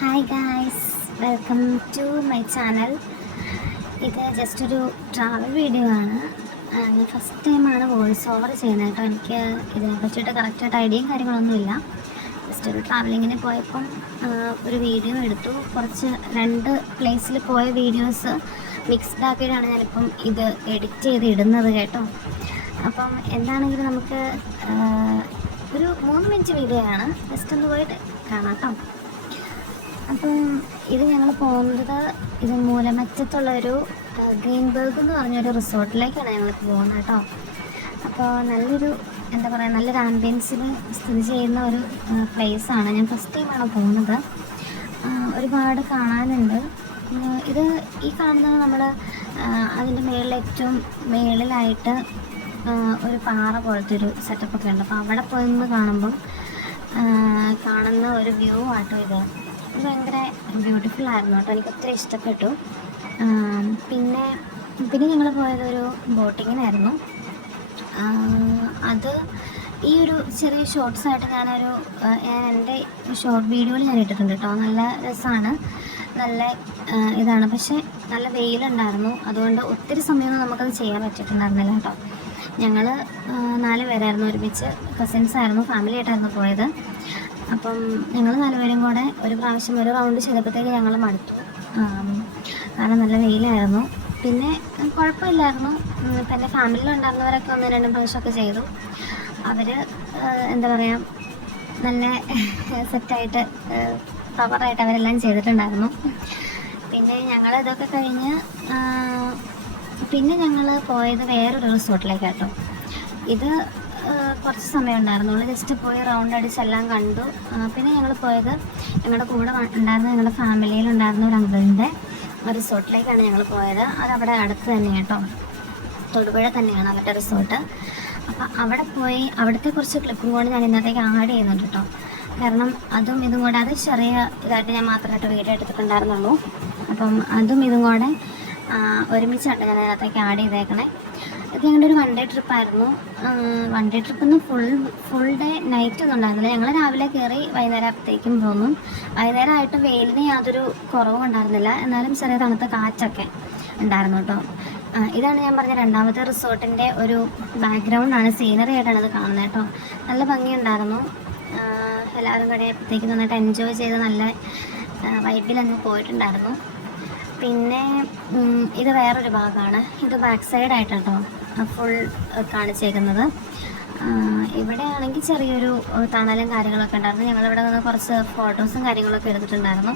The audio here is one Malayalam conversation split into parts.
Hi guys, welcome to my channel. ഇത് ജസ്റ്റ് ഒരു ട്രാവൽ വീഡിയോ ആണ്. ഞാൻ ഫസ്റ്റ് ടൈമാണ് വോയിസ് ഓവർ ചെയ്യുന്നത് കേട്ടോ. എനിക്ക് ഇതിനെ പറ്റിയിട്ട് കറക്റ്റായിട്ട് ഐഡിയയും കാര്യങ്ങളൊന്നുമില്ല. ജസ്റ്റ് ഒരു ട്രാവലിങ്ങിന് പോയപ്പം ഒരു വീഡിയോ എടുത്തു. രണ്ട് പ്ലേസിൽ പോയ വീഡിയോസ് മിക്സ്ഡ് ആക്കിയിട്ടാണ് ഞാനിപ്പം ഇത് എഡിറ്റ് ചെയ്ത് ഇടുന്നത് കേട്ടോ. അപ്പം എന്താണെങ്കിലും നമുക്ക് ഒരു 3 മിനിറ്റ് വീഡിയോ ആണ്. ജസ്റ്റ് ഒന്ന് പോയിട്ട് കാണാം കേട്ടോ. അപ്പം ഇത് ഞങ്ങൾ പോകുന്നത് മൂലമറ്റത്തുള്ളൊരു ഗ്രീൻബർഗ് എന്ന് പറഞ്ഞൊരു റിസോർട്ടിലേക്കാണ് ഞങ്ങൾക്ക് പോകുന്നത് കേട്ടോ. അപ്പോൾ നല്ലൊരു നല്ലൊരു ആംബിയൻസിൽ സ്ഥിതി ചെയ്യുന്ന ഒരു പ്ലേസാണ്. ഞാൻ ഫസ്റ്റ് ടൈമാണ് പോകുന്നത്. ഒരുപാട് കാണാനുണ്ട്. ഇത് ഈ കാണുന്നത് നമ്മൾ അതിൻ്റെ ഏറ്റവും മേളിലായിട്ട് ഒരു പാറ പോലത്തെ ഒരു സെറ്റപ്പൊക്കെ ഉണ്ട്. അപ്പോൾ അവിടെ പോയി കാണുമ്പം കാണുന്ന ഒരു വ്യൂ ആട്ടോ ഇത് ഭയങ്കര ബ്യൂട്ടിഫുൾ ആയിരുന്നു കേട്ടോ. എനിക്ക് ഒത്തിരി ഇഷ്ടപ്പെട്ടു. പിന്നെ ഞങ്ങൾ പോയതൊരു ബോട്ടിങ്ങിനായിരുന്നു. അത് ഈ ഒരു ചെറിയ ഷോർട്സായിട്ട് ഞാൻ എൻ്റെ ഷോർട്ട് വീഡിയോയിൽ ഞാൻ ഇട്ടിട്ടുണ്ട് കേട്ടോ. നല്ല രസമാണ്, നല്ല ഇതാണ്. പക്ഷേ നല്ല വെയിലുണ്ടായിരുന്നു, അതുകൊണ്ട് ഒത്തിരി സമയമൊന്നും നമുക്കത് ചെയ്യാൻ പറ്റിയിട്ടുണ്ടായിരുന്നില്ല കേട്ടോ. ഞങ്ങൾ 4 പേരായിരുന്നു ഒരുമിച്ച്, കസിൻസായിരുന്നു, ഫാമിലി ആയിട്ടായിരുന്നു പോയത്. അപ്പം ഞങ്ങൾ 4 പേരും കൂടെ ഒരു പ്രാവശ്യം ഒരു റൗണ്ട് ചെയ്തപ്പോഴത്തേക്ക് ഞങ്ങൾ മടുത്തു. കാരണം നല്ല വെയിലായിരുന്നു. പിന്നെ കുഴപ്പമില്ലായിരുന്നു. ഇപ്പം എൻ്റെ ഫാമിലിയിലുണ്ടായിരുന്നവരൊക്കെ 1-2 പ്രാവശ്യമൊക്കെ ചെയ്തു. അവർ നല്ല സെറ്റായിട്ട് പവറായിട്ട് അവരെല്ലാം ചെയ്തിട്ടുണ്ടായിരുന്നു. പിന്നെ ഞങ്ങൾ ഇതൊക്കെ കഴിഞ്ഞ് പിന്നെ ഞങ്ങൾ പോയത് വേറൊരു റിസോർട്ടിലേക്ക് കേട്ടോ. ഇത് കുറച്ച് സമയം ഉണ്ടായിരുന്നുള്ളൂ. ജസ്റ്റ് പോയി റൗണ്ട് അടിച്ചെല്ലാം കണ്ടു. പിന്നെ ഞങ്ങൾ പോയത് ഞങ്ങളുടെ കൂടെ ഉണ്ടായിരുന്ന ഞങ്ങളുടെ ഫാമിലിയിലുണ്ടായിരുന്ന ഒരു അങ്കിളിൻ്റെ റിസോർട്ടിലേക്കാണ് ഞങ്ങൾ പോയത്. അതവിടെ അടുത്ത് തന്നെ കേട്ടോ, തൊടുപുഴ തന്നെയാണ് അവരുടെ റിസോർട്ട്. അപ്പം അവിടെ പോയി അവിടുത്തെ കുറച്ച് ക്ലിപ്പും കൂടെ ഞാൻ ഇന്നത്തേക്ക് ആഡ് ചെയ്യുന്നുണ്ട് കേട്ടോ. കാരണം അതും ഇതും കൂടെ, അത് ചെറിയ ഇതായിട്ട് ഞാൻ മാത്രമായിട്ട് വീഡിയോ എടുത്തിട്ടുണ്ടായിരുന്നുള്ളൂ. അപ്പം അതും ഇതും കൂടെ ഒരുമിച്ചാണ് ഞാൻ അതിനകത്തേക്ക് ആഡ് ചെയ്തേക്കണേ. ഇത് ഞങ്ങളുടെ ഒരു 1 ഡേ ട്രിപ്പായിരുന്നു. 1 ഡേ ട്രിപ്പൊന്ന് ഫുൾ ഡേ നൈറ്റ് ഒന്നും ഉണ്ടായിരുന്നില്ല. ഞങ്ങൾ രാവിലെ കയറി വൈകുന്നേരം ആയപ്പോഴത്തേക്കും പോന്നു. വൈകുന്നേരമായിട്ട് വെയിലിന് യാതൊരു കുറവും ഉണ്ടായിരുന്നില്ല. എന്നാലും ചെറിയ തണുത്ത കാറ്റൊക്കെ ഉണ്ടായിരുന്നു കേട്ടോ. ഇതാണ് ഞാൻ പറഞ്ഞ രണ്ടാമത്തെ റിസോർട്ടിൻ്റെ ഒരു ബാക്ക്ഗ്രൗണ്ടാണ്, സീനറി ആയിട്ടാണ് ഇത് കാണുന്നത് കേട്ടോ. നല്ല ഭംഗിയുണ്ടായിരുന്നു. എല്ലാവരും കൂടെ ആയപ്പോഴത്തേക്കും നന്നായിട്ട് എൻജോയ് ചെയ്ത് നല്ല വൈബിലങ്ങ് പോയിട്ടുണ്ടായിരുന്നു. പിന്നെ ഇത് വേറൊരു ഭാഗമാണ്. ഇത് ബാക്ക് സൈഡായിട്ടോ ഫുൾ കാണിച്ചേക്കുന്നത്. ഇവിടെ ആണെങ്കിൽ ചെറിയൊരു തണലും കാര്യങ്ങളൊക്കെ ഉണ്ടായിരുന്നു. ഞങ്ങളിവിടെ നിന്ന് കുറച്ച് ഫോട്ടോസും കാര്യങ്ങളൊക്കെ എടുത്തിട്ടുണ്ടായിരുന്നു.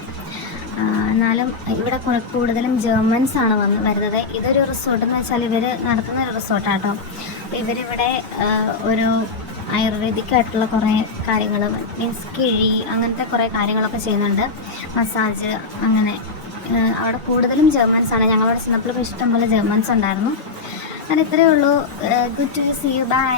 എന്നാലും ഇവിടെ കൂടുതലും ജർമ്മൻസാണ് വരുന്നത്. ഇതൊരു റിസോർട്ട് എന്ന് വെച്ചാൽ ഇവർ നടത്തുന്ന ഒരു റിസോർട്ടാട്ടോ. അപ്പോൾ ഇവരിവിടെ ഒരു ആയുർവേദിക്കായിട്ടുള്ള കുറേ കാര്യങ്ങൾ, മീൻസ് കിഴി, അങ്ങനത്തെ കുറേ കാര്യങ്ങളൊക്കെ ചെയ്യുന്നുണ്ട്. മസാജ്, അങ്ങനെ അവിടെ കൂടുതലും ജർമ്മൻസാണ്. ഞങ്ങളവിടെ ചെന്നപ്പോൾ ഇഷ്ടംപോലെ ജർമ്മൻസ് ഉണ്ടായിരുന്നു. അത് ഇത്രയേ ഉള്ളൂ. Good to see you. By.